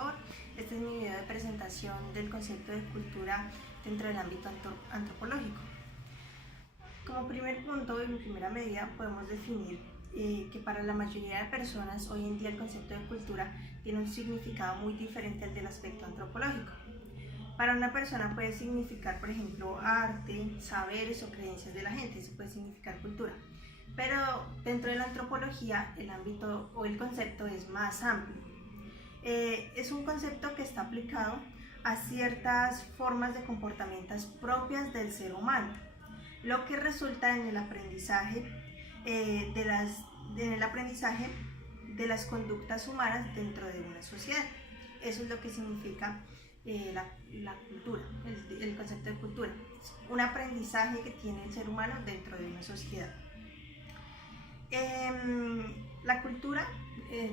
tutor. Este es mi video de presentación del concepto de cultura dentro del ámbito antropológico. Como primer punto y en primera medida podemos definir que para la mayoría de personas hoy en día el concepto de cultura tiene un significado muy diferente al del aspecto antropológico. Para una persona puede significar, por ejemplo, arte, saberes o creencias de la gente, eso puede significar cultura. Pero dentro de la antropología el ámbito o el concepto es más amplio. Es un concepto que está aplicado a ciertas formas de comportamientos propias del ser humano, lo que resulta en el aprendizaje de las conductas humanas dentro de una sociedad. Eso es lo que significa la cultura, el concepto de cultura, un aprendizaje que tiene el ser humano dentro de una sociedad. La cultura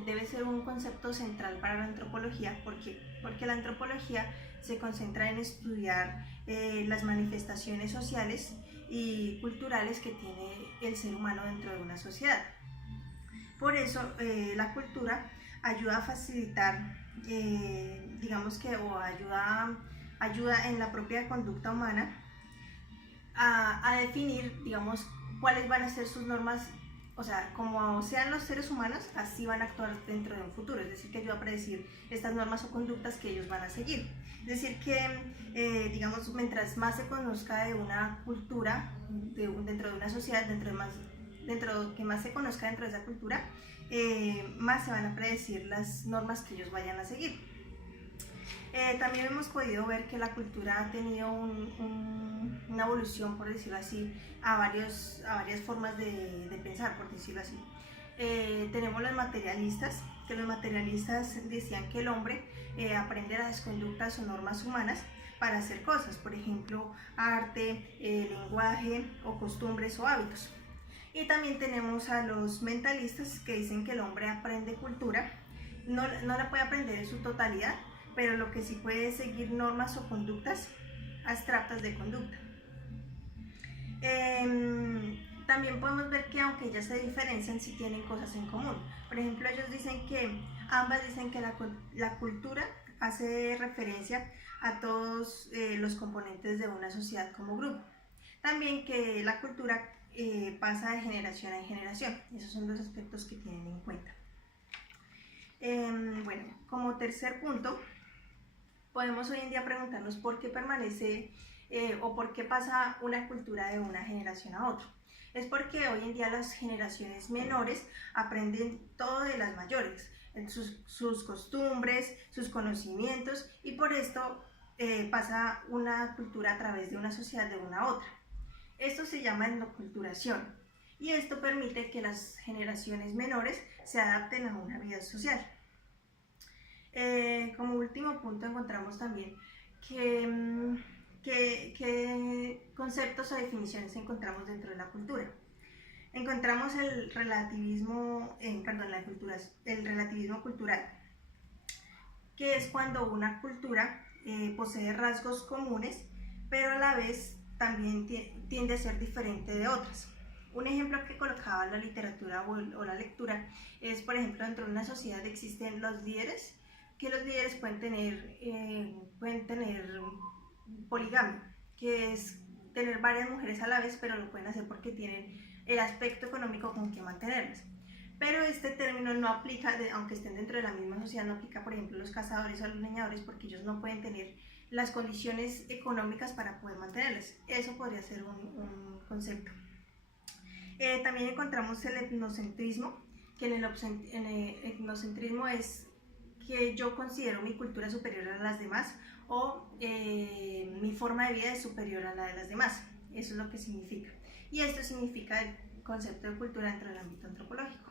debe ser un concepto central para la antropología porque la antropología se concentra en estudiar las manifestaciones sociales y culturales que tiene el ser humano dentro de una sociedad. Por eso la cultura ayuda a facilitar, ayuda en la propia conducta humana a definir, cuáles van a ser sus normas. O sea, como sean los seres humanos, así van a actuar dentro de un futuro. Es decir, que ayuda a predecir estas normas o conductas que ellos van a seguir. Es decir, que mientras más se conozca de una cultura, dentro de una sociedad, que más se conozca dentro de esa cultura, más se van a predecir las normas que ellos vayan a seguir. También hemos podido ver que la cultura ha tenido una evolución, por decirlo así, a varias formas de pensar, por decirlo así. Tenemos los materialistas, que los materialistas decían que el hombre aprende las conductas o normas humanas para hacer cosas, por ejemplo, arte, lenguaje o costumbres o hábitos. Y también tenemos a los mentalistas que dicen que el hombre aprende cultura, no la puede aprender en su totalidad, pero lo que sí puede es seguir normas o conductas abstractas de conducta. También podemos ver que aunque ellas se diferencian, sí tienen cosas en común. Por ejemplo, ambas dicen que la cultura hace referencia a todos los componentes de una sociedad como grupo. También que la cultura pasa de generación en generación. Esos son los aspectos que tienen en cuenta. Bueno, como tercer punto, podemos hoy en día preguntarnos por qué permanece o por qué pasa una cultura de una generación a otra. Es porque hoy en día las generaciones menores aprenden todo de las mayores, sus costumbres, sus conocimientos, y por esto pasa una cultura a través de una sociedad de una a otra. Esto se llama etnoculturación y esto permite que las generaciones menores se adapten a una vida social. Como último punto encontramos también qué conceptos o definiciones encontramos dentro de la cultura. Encontramos el relativismo cultural, que es cuando una cultura posee rasgos comunes, pero a la vez también tiende a ser diferente de otras. Un ejemplo que colocaba la literatura o la lectura es, por ejemplo, dentro de una sociedad existen los líderes, que los líderes pueden tener poligamia, que es tener varias mujeres a la vez, pero lo pueden hacer porque tienen el aspecto económico con que mantenerlas. Pero este término no aplica, aunque estén dentro de la misma sociedad, no aplica, por ejemplo, a los cazadores o a los leñadores, porque ellos no pueden tener las condiciones económicas para poder mantenerlas. Eso podría ser un concepto. También encontramos el etnocentrismo, que en el etnocentrismo es que yo considero mi cultura superior a las demás o mi forma de vida es superior a la de las demás. Eso es lo que significa. Y esto significa el concepto de cultura dentro del ámbito antropológico.